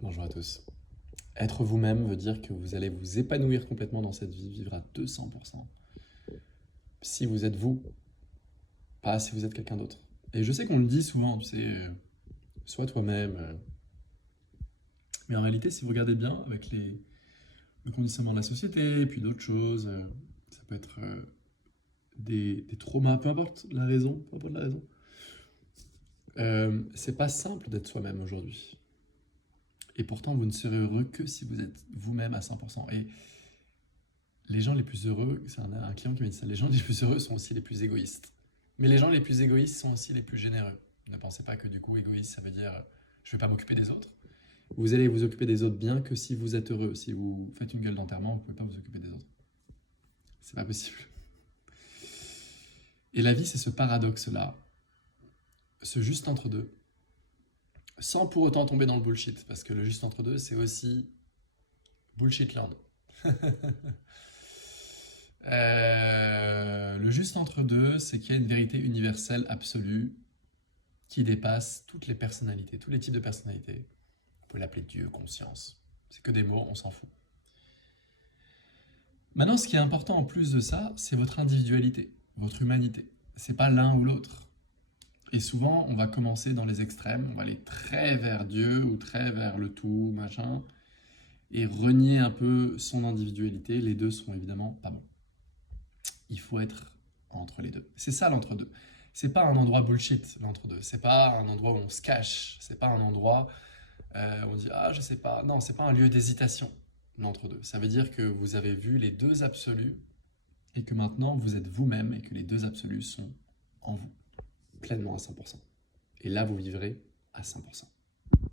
Bonjour à tous. Être vous-même veut dire que vous allez vous épanouir complètement dans cette vie, vivre à 200%. Si vous êtes vous, pas si vous êtes quelqu'un d'autre. Et je sais qu'on le dit souvent, tu sais, sois toi-même. Mais en réalité, si vous regardez bien avec le conditionnement de la société, et puis d'autres choses, ça peut être des traumas, peu importe la raison, peu importe la raison. C'est pas simple d'être soi-même aujourd'hui. Et pourtant, vous ne serez heureux que si vous êtes vous-même à 100%. Et les gens les plus heureux, c'est un client qui m'a dit ça, les gens les plus heureux sont aussi les plus égoïstes. Mais les gens les plus égoïstes sont aussi les plus généreux. Ne pensez pas que du coup égoïste ça veut dire je ne vais pas m'occuper des autres. Vous allez vous occuper des autres bien que si vous êtes heureux. Si vous faites une gueule d'enterrement, vous ne pouvez pas vous occuper des autres. C'est pas possible. Et la vie, c'est ce paradoxe-là, ce juste entre deux, sans pour autant tomber dans le bullshit, parce que le juste entre deux, c'est aussi bullshitland. Le juste entre deux, c'est qu'il y a une vérité universelle absolue qui dépasse toutes les personnalités, tous les types de personnalités. Vous pouvez l'appeler Dieu, conscience. C'est que des mots, on s'en fout. Maintenant, ce qui est important en plus de ça, c'est votre individualité, votre humanité. C'est pas l'un ou l'autre. Et souvent, on va commencer dans les extrêmes, on va aller très vers Dieu ou très vers le tout, machin, et renier un peu son individualité. Les deux sont évidemment pas bons. Il faut être entre les deux. C'est ça l'entre-deux. C'est pas un endroit bullshit, l'entre-deux. C'est pas un endroit où on se cache. C'est pas un endroit où on dit ah je sais pas. Non, c'est pas un lieu d'hésitation, l'entre-deux. Ça veut dire que vous avez vu les deux absolus et que maintenant vous êtes vous-même et que les deux absolus sont en vous, pleinement à 100%. Et là, vous vivrez à 100%.